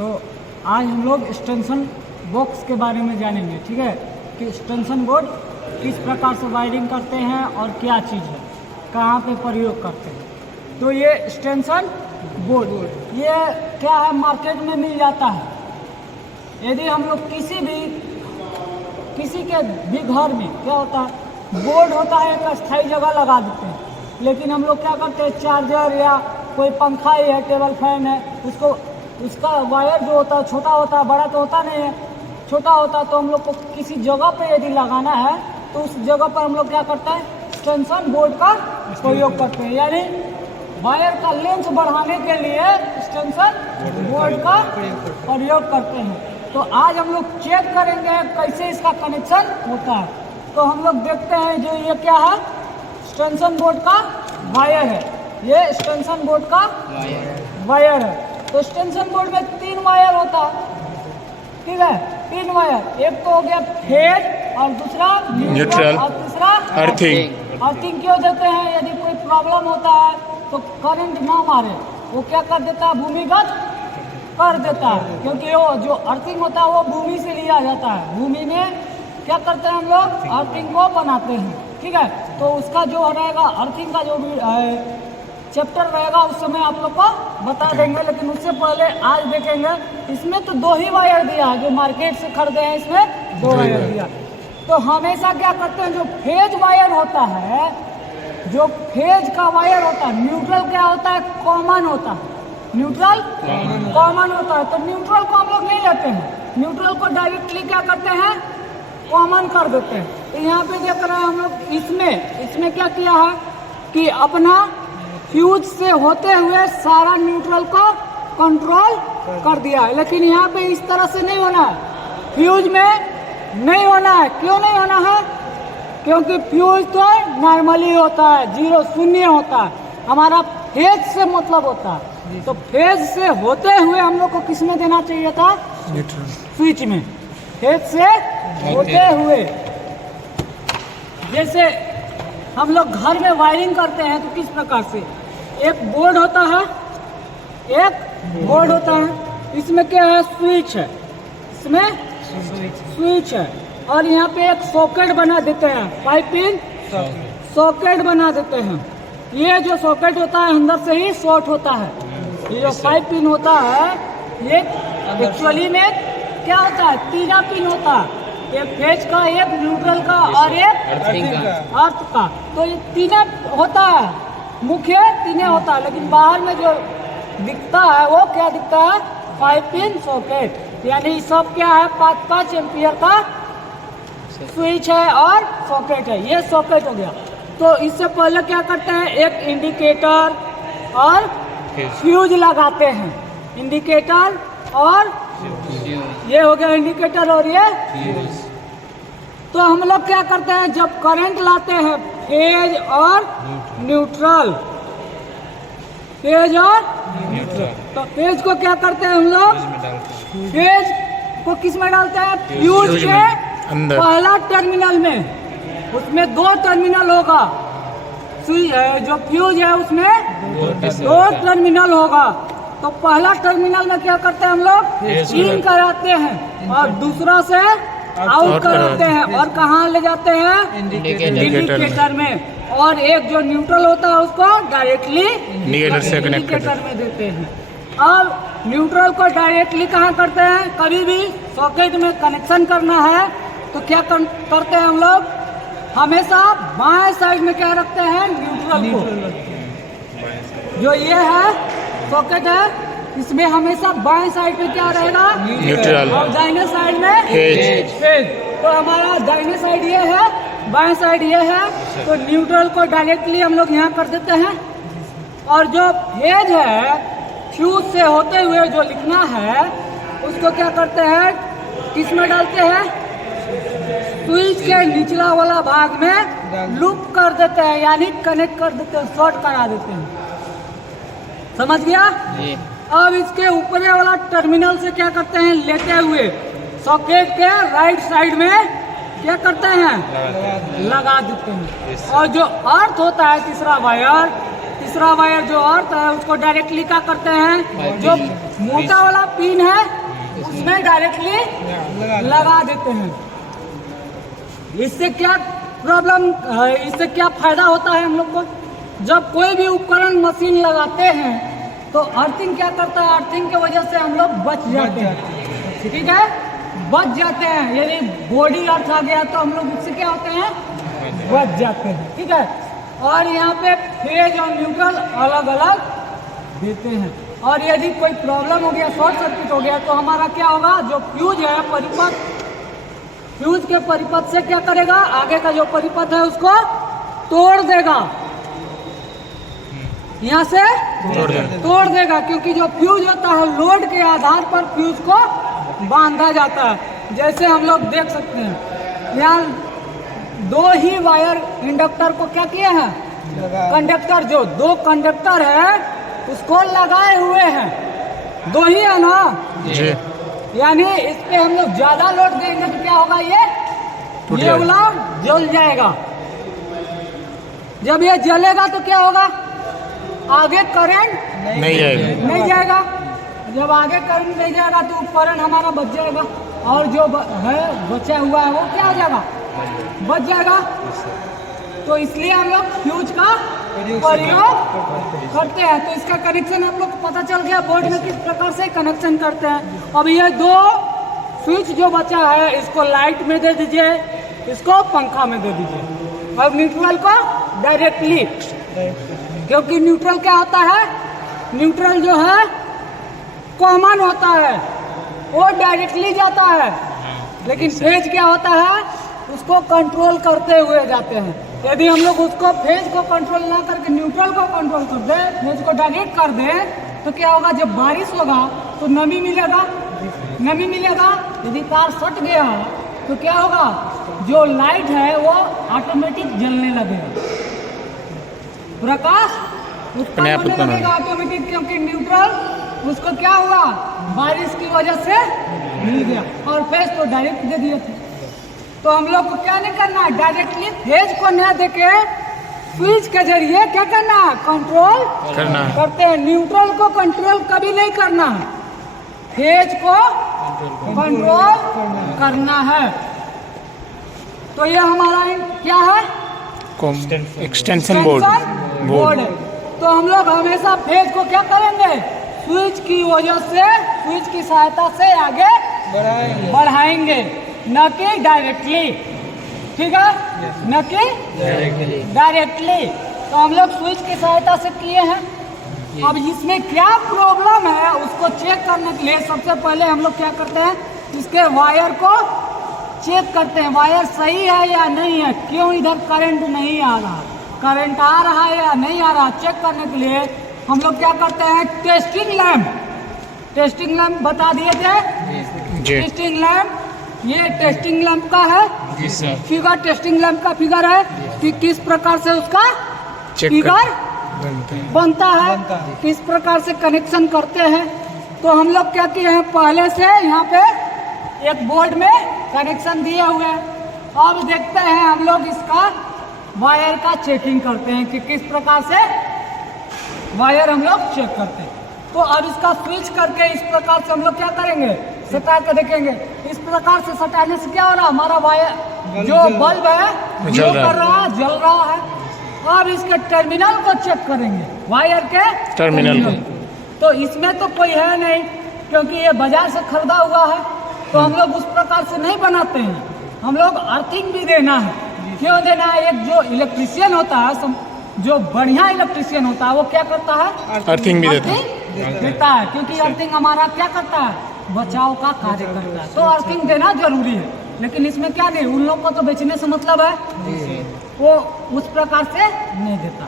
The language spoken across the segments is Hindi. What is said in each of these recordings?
तो आज हम लोग एक्सटेंशन बॉक्स के बारे में जानेंगे, ठीक है, कि एक्सटेंशन बोर्ड किस प्रकार से वायरिंग करते हैं और क्या चीज़ है, कहाँ पे प्रयोग करते हैं। तो ये एक्सटेंशन बोर्ड ये क्या है, मार्केट में मिल जाता है। यदि हम लोग किसी के भी घर में क्या होता है, बोर्ड होता है, एक अस्थायी जगह लगा देते हैं। लेकिन हम लोग क्या करते हैं, चार्जर या कोई पंखा ही है, टेबल फैन है, उसका वायर जो होता है छोटा होता है, बड़ा तो होता नहीं है, छोटा होता है। तो हम लोग को किसी जगह पे यदि लगाना है तो उस जगह पर हम लोग क्या करते हैं, एक्सटेंशन बोर्ड का प्रयोग करते हैं, यानी वायर का लेंथ बढ़ाने के लिए एक्सटेंशन बोर्ड का प्रयोग करते हैं। तो आज हम लोग चेक करेंगे कैसे इसका कनेक्शन होता है। तो हम लोग देखते हैं, जो ये क्या है, एक्सटेंशन बोर्ड का वायर है, ये एक्सटेंशन बोर्ड का वायर है। तो एक्सटेंशन बोर्ड में 3 वायर होता है, ठीक है, 3 वायर, एक तो हो गया फेज और दूसरा न्यूट्रल और तीसरा अर्थिंग। अर्थिंग क्यों देते हैं, यदि कोई प्रॉब्लम होता है तो करंट ना मारे, वो क्या कर देता है, भूमिगत कर देता है, क्योंकि वो जो अर्थिंग होता है वो भूमि से लिया जाता है। भूमि में क्या करते हैं हम लोग, अर्थिंग को बनाते हैं, ठीक है। तो उसका जो रहेगा, अर्थिंग का जो भी चैप्टर रहेगा उस समय आप लोग को बता देंगे। लेकिन उससे पहले आज देखेंगे, इसमें तो 2 ही वायर दिया है, जो मार्केट से खरीदे हैं इसमें 2 वायर दिया। तो हमेशा क्या करते हैं, जो फेज वायर होता है, जो फेज का वायर होता है, न्यूट्रल क्या होता है, कॉमन होता है, न्यूट्रल कॉमन होता है। तो न्यूट्रल को हम लोग नहीं लेते हैं, न्यूट्रल को डायरेक्टली क्या करते हैं, कॉमन कर देते हैं। तो यहाँ पे देख रहे हैं हम लोग, इसमें क्या किया है कि अपना फ्यूज से होते हुए सारा न्यूट्रल को कंट्रोल कर दिया है। लेकिन यहाँ पे इस तरह से नहीं होना है, फ्यूज में नहीं होना है। क्यों नहीं होना है, क्योंकि फ्यूज तो नॉर्मली होता है, 0 शून्य होता है, हमारा फेज से मतलब होता है। तो फेज से होते हुए हम लोग को किस में देना चाहिए था, स्विच में, फेज से होते हुए। जैसे हम लोग घर में वायरिंग करते हैं तो किस प्रकार से, एक बोर्ड होता है, इसमें क्या है, स्विच है, इसमें स्विच है, और यहाँ पे एक सॉकेट बना देते हैं, 5 पिन सॉकेट बना देते हैं। ये जो सॉकेट होता है अंदर से ही शॉर्ट होता है। ये जो 5 पिन होता है, ये एक्चुअली में क्या होता है, 3 पिन होता है, एक फेज का, एक न्यूट्रल का और एक अर्थ का। तो ये 3 होता है, मुख्य 3 होता है। लेकिन बाहर में जो दिखता है वो क्या दिखता है, 5 पिन सॉकेट, यानी सब क्या है, 5-5 एम्पियर का स्विच है और सॉकेट है। ये सॉकेट हो गया। तो इससे पहले क्या करते हैं, एक इंडिकेटर और फ्यूज लगाते हैं, इंडिकेटर और ये हो गया इंडिकेटर और ये फ्यूज। तो हम लोग क्या करते हैं, जब करंट लाते हैं फेज और न्यूट्रल, फेज और न्यूट्रल, तो फेज को क्या करते हैं हम लोग, फेज को किस में डालते हैं, फ्यूज के पहला टर्मिनल में, उसमें 2 टर्मिनल होगा, जो फ्यूज है उसमें 2 टर्मिनल होगा। तो पहला टर्मिनल में क्या करते हैं हम लोग, इन कराते हैं और दूसरा से आउट कराते हैं, और कहाँ ले जाते हैं, इंडिकेटर में। और एक जो न्यूट्रल होता है उसको डायरेक्टली इंडिकेटर में देते हैं। अब न्यूट्रल को डायरेक्टली कहाँ करते हैं, कभी भी सॉकेट में कनेक्शन करना है तो क्या करते हैं हम लोग, हमेशा बाएं साइड में क्या रखते हैं, न्यूट्रल को। जो ये है सॉकेट है, इसमें हमेशा बाएं साइड पे क्या रहेगा, न्यूट्रल, और दाहिने साइड में फेज। तो हमारा दाहिने साइड ये है, बाएं साइड ये है। तो न्यूट्रल को डायरेक्टली हम लोग यहाँ कर देते हैं, और जो फेज है, फ्यूज से होते हुए जो लिखना है, उसको क्या करते हैं, किस में डालते हैं, स्विच के निचला वाला भाग में लूप कर देते हैं, यानी कनेक्ट कर देते हैं, शॉर्ट करा देते हैं। समझ गया। अब इसके ऊपर वाला टर्मिनल से क्या करते हैं, लेते हुए सॉकेट के राइट साइड में क्या करते हैं, लगा देते हैं। और जो अर्थ होता है, तीसरा वायर, तीसरा वायर जो अर्थ है उसको डायरेक्टली क्या करते हैं, जो मोटा वाला पिन है उसमें डायरेक्टली लगा देते हैं। इससे क्या प्रॉब्लम, इससे क्या फायदा होता है हम लोग को, जब कोई भी उपकरण मशीन लगाते हैं तो अर्थिंग क्या करता है, अर्थिंग की वजह से हम लोग बच जाते हैं, ठीक है, बच जाते हैं। यदि बॉडी अर्थ आ गया तो हम लोग उससे क्या होते हैं, बच जाते हैं, ठीक है। और यहाँ पे फेज और न्यूट्रल अलग अलग देते हैं। और यदि कोई प्रॉब्लम हो गया, शॉर्ट सर्किट हो गया, तो हमारा क्या होगा, जो फ्यूज है परिपथ, फ्यूज के परिपथ से क्या करेगा, आगे का जो परिपथ है उसको तोड़ देगा, यहाँ से तोड़ देगा, क्योंकि जो फ्यूज होता है लोड के आधार पर फ्यूज को बांधा जाता है। जैसे हम लोग देख सकते हैं यहाँ 2 ही वायर इंडक्टर को क्या किया है, कंडक्टर, जो 2 कंडक्टर है उसको लगाए हुए हैं, 2 ही है ना जी। यानी इस पे हम लोग ज्यादा लोड देंगे तो क्या होगा, ये वाला जल जाएगा। जब ये जलेगा तो क्या होगा, आगे करंट नहीं जाएगा। जब आगे करंट नहीं जाएगा तो उपकरण हमारा बच जाएगा, और जो है बचा हुआ है वो क्या हो जाएगा, बच जाएगा। तो इसलिए हम लोग फ्यूज का प्रयोग करते हैं। तो इसका कनेक्शन हम लोग को पता चल गया बोर्ड में किस प्रकार से कनेक्शन करते हैं। अब ये 2 स्विच जो बचा है इसको लाइट में दे दीजिए, इसको पंखा में दे दीजिए, और न्यूट्रल को डायरेक्टली, क्योंकि न्यूट्रल क्या होता है, न्यूट्रल जो है कॉमन होता है, वो डायरेक्टली जाता है, लेकिन फेज क्या होता है, उसको कंट्रोल करते हुए जाते हैं। यदि हम लोग उसको फेज को कंट्रोल ना करके न्यूट्रल को कंट्रोल कर दे, फेज को डायरेक्ट कर दे, तो क्या होगा, जब बारिश होगा तो नमी मिलेगा, नमी मिलेगा। यदि तार सट गया तो क्या होगा, जो लाइट है वो ऑटोमेटिक जलने लगेगा, प्रकाश उत्पन्न होने लगेगा ऑटोमेटिक, क्योंकि न्यूट्रल उसको क्या हुआ, बारिश की वजह से मिल गया, और फेज तो डायरेक्ट दे दिए थे। तो हम लोग को क्या नहीं करना है, डायरेक्टली फेज को न देके स्विच के जरिए क्या करना है, कंट्रोल करते हैं। न्यूट्रल को कंट्रोल कभी नहीं करना है, फेज को कंट्रोल करना है। तो ये हमारा क्या है, एक्सटेंशन बोर्ड। तो हम लोग हमेशा फेज को क्या करेंगे, स्विच की वजह से, स्विच की सहायता से आगे बढ़ाएंगे, न कि डायरेक्टली, ठीक है, न कि डायरेक्टली। तो हम लोग स्विच की सहायता से किए हैं। अब इसमें क्या प्रॉब्लम है उसको चेक करने के लिए सबसे पहले हम लोग क्या करते हैं, इसके वायर को चेक करते हैं, वायर सही है या नहीं है, क्यों इधर करंट नहीं आ रहा, करंट आ रहा है या नहीं आ रहा, चेक करने के लिए हम लोग क्या करते हैं, टेस्टिंग लैंप बता दिए थे, टेस्टिंग लैंप, ये टेस्टिंग लैंप का है फिगर, टेस्टिंग लैंप का फिगर है कि किस प्रकार से उसका फिगर बनता है, किस प्रकार से कनेक्शन करते हैं। तो हम लोग क्या किए हैं, पहले से यहाँ पे एक बोर्ड में कनेक्शन दिए हुए हैं। अब देखते हैं हम लोग इसका वायर का चेकिंग करते हैं कि किस प्रकार से वायर हम लोग चेक करते हैं। तो अब इसका स्विच करके इस प्रकार से हम लोग क्या करेंगे, सटा के देखेंगे। इस प्रकार से सटाने से क्या हो रहा है, हमारा वायर जो बल्ब है जो कर रहा है, जल रहा है। अब इसके टर्मिनल को चेक करेंगे, वायर के टर्मिनल को। तो इसमें तो कोई है नहीं, क्योंकि ये बाजार से खरीदा हुआ है, तो हम लोग उस प्रकार से नहीं बनाते हैं। हम लोग अर्थिंग भी देना है। क्यों देना है, एक जो इलेक्ट्रीशियन होता है, जो बढ़िया इलेक्ट्रीशियन होता है, वो क्या करता है, अर्थिंग भी देता है, क्योंकि अर्थिंग हमारा क्या करता है, बचाव का कार्य करता है। तो अर्थिंग देना जरूरी है, लेकिन इसमें क्या नहीं, उन लोग को तो बेचने से मतलब है, वो उस प्रकार से नहीं देता,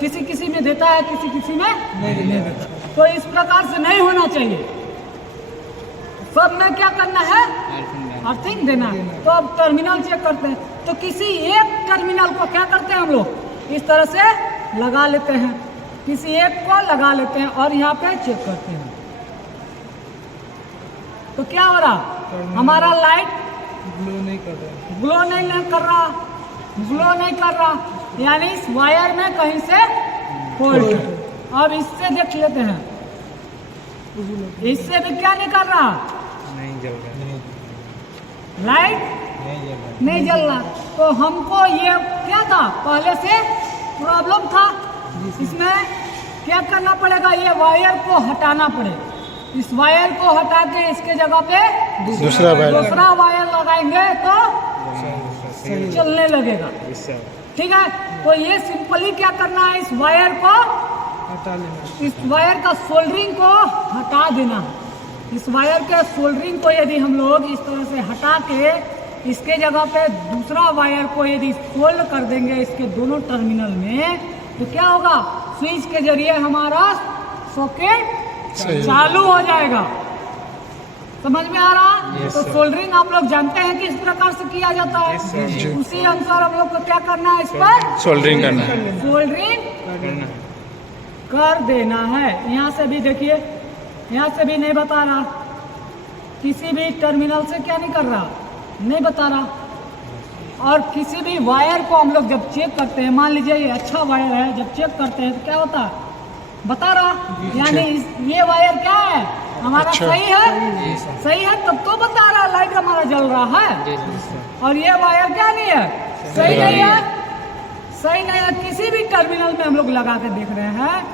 किसी किसी में देता है, किसी किसी में नहीं देता। तो इस प्रकार से नहीं होना चाहिए, सब में क्या करना है, अर्थिंग देना है। तो अब टर्मिनल चेक करते हैं, तो किसी एक टर्मिनल को क्या करते हैं हम लोग, इस तरह से लगा लेते हैं, किसी एक को लगा लेते हैं और यहाँ पे चेक करते हैं। तो क्या हो रहा, हमारा लाइट ग्लो नहीं कर रहा, यानी इस वायर में कहीं से फॉल्ट। अब इससे देख लेते हैं, इससे भी क्या नहीं कर रहा, नहीं जल रहा, लाइट नहीं जल रहा। तो हमको ये क्या था, पहले से प्रॉब्लम था। इसमें क्या करना पड़ेगा, ये वायर को हटाना पड़ेगा। इस वायर को हटा के इसके जगह पे दूसरा वायर लगाएंगे तो चलने लगेगा। ठीक है, तो ये सिंपली क्या करना है, इस वायर को हटा लेना, इस वायर का सोल्डरिंग को हटा देना। इस वायर के सोल्डरिंग को यदि हम लोग इस तरह से हटा के इसके जगह पे दूसरा वायर को यदि सोल्ड कर देंगे इसके दोनों टर्मिनल में, तो क्या होगा, स्विच के जरिए हमारा सॉकेट चालू हो जाएगा। समझ में आ रहा? तो सोल्डरिंग आप लोग जानते हैं कि इस प्रकार से किया जाता है। उसी अनुसार हम लोग को क्या करना है, इस पर सोल्डरिंग करना है, सोल्डरिंग कर देना है। यहाँ से भी देखिए, यहाँ से भी नहीं बता रहा, किसी भी टर्मिनल से क्या नहीं कर रहा, नहीं बता रहा। और किसी भी वायर को हम लोग जब चेक करते हैं, मान लीजिए ये अच्छा वायर है, जब चेक करते हैं तो क्या होता है, बता रहा, यानी ये वायर क्या है हमारा, अच्छा, सही है, सही है, तब तो बता रहा लाइट हमारा जल रहा है। और ये वायर क्या नहीं है, सही नहीं है, सही नहीं है। किसी भी टर्मिनल में हम लोग लगा के देख रहे हैं,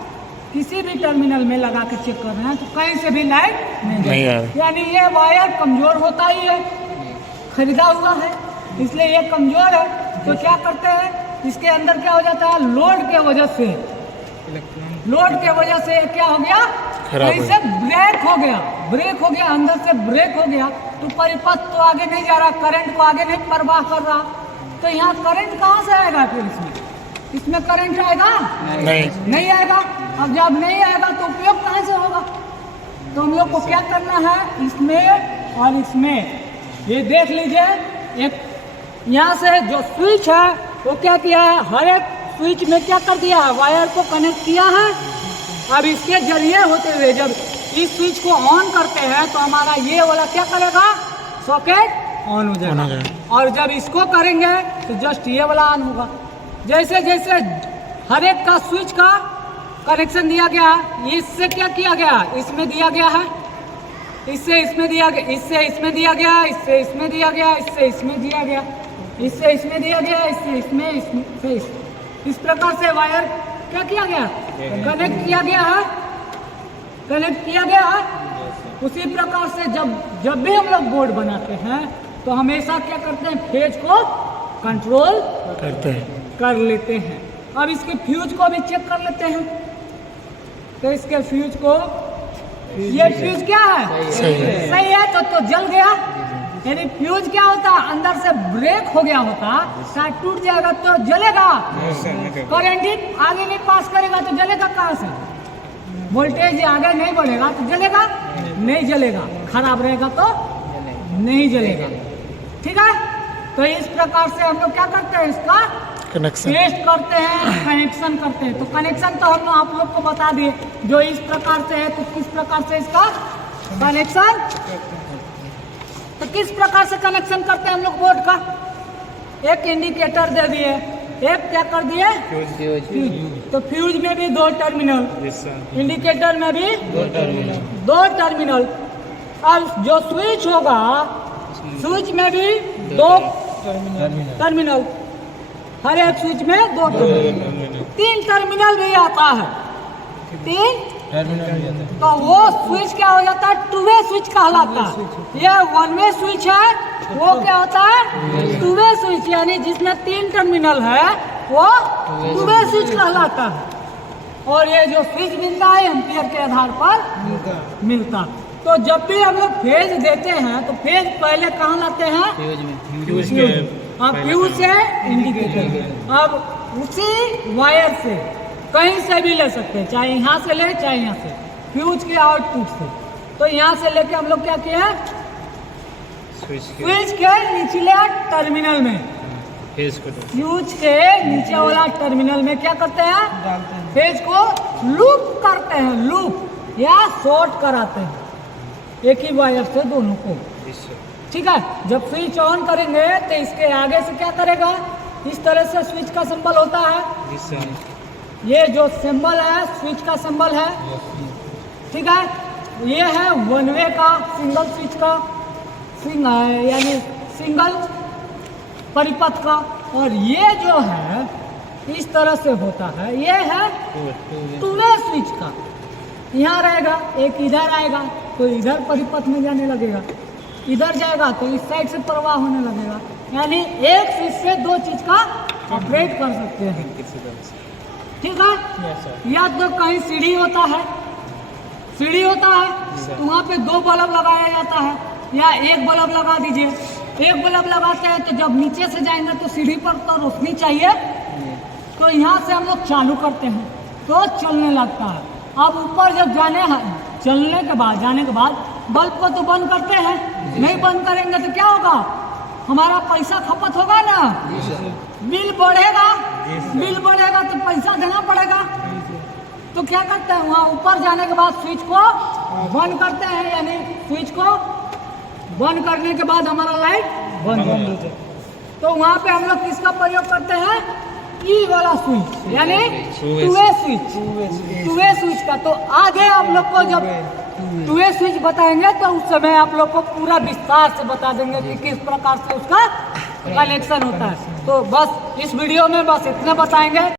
किसी भी टर्मिनल में लगा के चेक कर रहे हैं, तो कहीं से भी लाइट नहीं है, यानी ये वायर कमजोर होता ही है, खरीदा हुआ है, इसलिए ये कमजोर है। तो क्या करते हैं, इसके अंदर क्या हो जाता है, लोड के वजह से, लोड के वजह से क्या हो गया, कहीं से ब्रेक हो गया, ब्रेक हो गया, अंदर से ब्रेक हो गया, तो परिपथ तो आगे नहीं जा रहा, करंट को आगे नहीं प्रवाह कर रहा। तो यहाँ करंट कहाँ से आएगा, फिर इसमें करंट आएगा नहीं आएगा। अब जब नहीं आएगा तो उपयोग कहाँ से होगा। तो हम लोग को क्या करना है, इसमें और इसमें, ये देख लीजिए, एक यहाँ से जो स्विच है वो क्या किया है, हर एक स्विच में क्या कर दिया है, वायर को कनेक्ट किया है। अब इसके जरिए होते हुए जब इस स्विच को ऑन करते हैं तो हमारा ये वाला क्या करेगा, सॉकेट ऑन हो जाएगा। और जब इसको करेंगे तो जस्ट ये वाला ऑन होगा। जैसे जैसे हर एक का स्विच का कनेक्शन दिया गया, इससे क्या किया गया, इसमें दिया गया है, इससे इसमें दिया गया, इससे इसमें दिया गया, इससे इसमें दिया गया, इससे इसमें दिया गया, इससे इसमें दिया गया, इससे इसमें, इसमें इस प्रकार से वायर क्या किया गया, कनेक्ट किया गया है, कनेक्ट किया गया है। उसी प्रकार से जब भी हम लोग बोर्ड बनाते हैं तो हमेशा क्या करते हैं, फेज को कंट्रोल कर लेते हैं। अब इसके फ्यूज को भी चेक कर लेते हैं। तो इसके फ्यूज को, ये फ्यूज क्या है, सही है, तो जल गया। यानी फ्यूज क्या होता है, अंदर से ब्रेक हो गया होता, शायद टूट जाएगा तो जलेगा, करंट ही आगे नहीं पास करेगा तो जलेगा कहाँ से, वोल्टेज आगे नहीं बढ़ेगा तो जलेगा नहीं जलेगा, खराब रहेगा तो नहीं जलेगा। ठीक है, तो इस प्रकार से हम लोग क्या करते हैं, इसका कनेक्शन टेस्ट करते हैं, कनेक्शन करते हैं। तो कनेक्शन तो हम आप लोग को बता दिए, जो इस प्रकार से है तो किस प्रकार से इसका कनेक्शन, तो किस प्रकार से कनेक्शन करते हैं हम लोग बोर्ड का, एक इंडिकेटर दे दिए, एक क्या कर दिए, फ्यूज। तो फ्यूज में भी 2 टर्मिनल, इंडिकेटर में भी 2 टर्मिनल। अब जो स्विच होगा, स्विच में भी 2 टर्मिनल, हर एक स्विच में 2 टर्मिनल, 3 टर्मिनल भी आता है, 3 टर्मिनल। तो वो स्विच क्या हो जाता है, 2 वे स्विच कहलाता है। ये 1 वे स्विच है, वो क्या होता है, 2 वे स्विच, यानी जिसमें 3 टर्मिनल है वो 2 वे स्विच कहलाता है। और ये जो स्विच मिलता है एम्पियर के आधार पर मिलता। तो जब भी हम लोग फेज देते हैं तो फेज पहले कहाँ लाते हैं, फ्यूज से इंडिकेटर। अब उसी वायर से कहीं से भी ले सकते हैं, चाहे यहाँ से ले चाहे यहाँ से, फ्यूज के आउटपुट से। तो यहाँ से लेके हम लोग क्या किया, स्विच के निचले टर्मिनल में, फ्यूज के नीचे वाला टर्मिनल में क्या करते हैं, फेज को लूप करते हैं, लूप या शॉर्ट कराते हैं एक ही वायर से दोनों को। ठीक है, जब स्विच ऑन करेंगे तो इसके आगे से क्या करेगा, इस तरह से स्विच का सिंबल होता है, ये जो सिंबल है स्विच का सिंबल है, ठीक है। ये है वन वे का सिंगल स्विच का यानी सिंगल परिपथ का। और ये जो है इस तरह से होता है, ये है टू वे स्विच का। यहाँ रहेगा, एक इधर आएगा तो इधर परिपथ में जाने लगेगा, इधर जाएगा तो इस साइड से प्रवाह होने लगेगा। यानी एक स्विच से दो चीज का ऑपरेट कर सकते हैं, ठीक है। या तो कहीं सीढ़ी होता है, सीढ़ी होता है तो वहाँ पे दो बल्ब लगाया जाता है, या एक बल्ब लगा दीजिए। एक बल्ब लगाते हैं तो जब नीचे से जाएंगे तो सीढ़ी पर तो रोशनी चाहिए, तो यहाँ से हम लोग चालू करते हैं तो चलने लगता है। अब ऊपर जब जाने के बाद बल्ब को तो बंद करते हैं, नहीं बंद करेंगे तो क्या होगा, हमारा पैसा खपत होगा ना, बिल बढ़ेगा, बिल बढ़ेगा तो पैसा देना पड़ेगा। तो क्या करते हैं, वहाँ ऊपर जाने के बाद स्विच को बंद करते हैं, यानी स्विच को बंद करने के बाद हमारा लाइट बंद हो जाता है। तो वहाँ पे हम लोग किसका प्रयोग करते हैं, ई वाला स्विच, यानी टू वे स्विच का। तो आगे आप लोग को जब टू वे स्विच बताएंगे तो उस समय आप लोग को पूरा विस्तार से बता देंगे कि किस प्रकार से उसका कनेक्शन होता है। तो बस इस वीडियो में बस इतना बताएंगे।